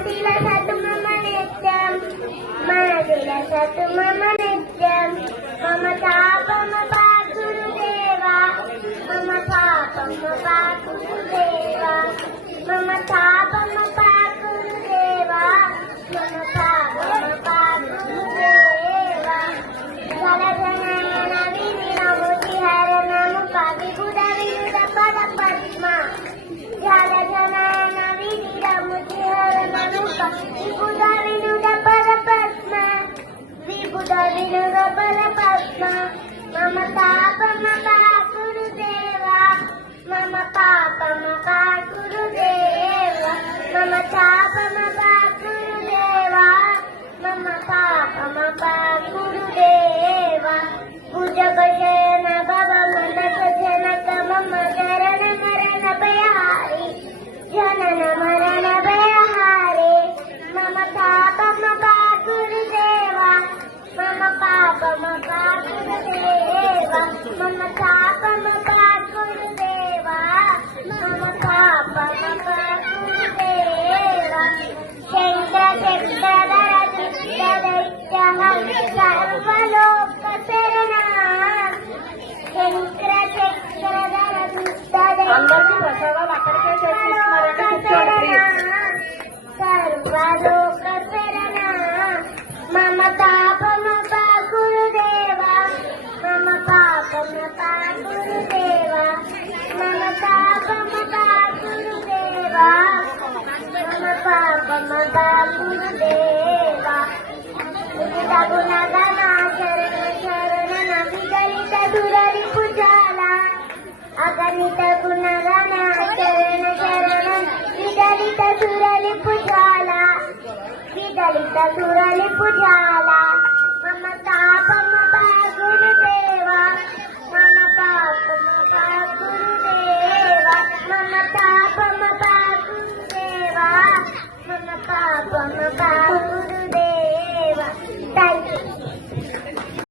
మనసిలసతు మమ నిత్యం మనసిలసతు మమ నిత్యం మమ తాపమ గురుదేవా మమ పాపమ గురుదేవా మమ తాపమ గురుదేవా మమ పాపమ గురుదేవా జలజనయన వినిరముచి హరణము కవిగుణ వినుద పద పద్మ జలజనయన వినిరముచి హరణము కవిగుణ వినుద పద పద్మ విబుధ వినుద పద పద్మ మమ తాపమ గురుదేవా మమ పాపమ గురుదేవా మమ తాపమ గురుదేవా మమ పాపమ గురుదేవా భుజగ శయన భవ మనస జనక మమ చరణ మరణ భయహారి జనన మరణ భయహారి మమ తాపమ గురుదేవా మమ పాపమ గురుదేవా మమ తాపమ గురుదేవా మమ పాపమ గురుదేవా శంకర చక్రధర సర్వలోక శరణ శంకర చక్రధర సర్వలోక శరణ మమ తాపమ గురుదేవా మమ పాపమ గురుదేవా మమ తాపమ గురుదేవా మమ పాపమ గురుదేవా గుణగణ శరణ శరణ విగలిత దురరి పుజాల అగణిత గుణగణ శరణ శరణ విగలిత సురలి పుజాల విగలిత సురలి పుజాల మమ తాపమ గురుదేవా మమ పాపమ గురుదేవా మమ తాపమ గురుదేవా మమ పాపమ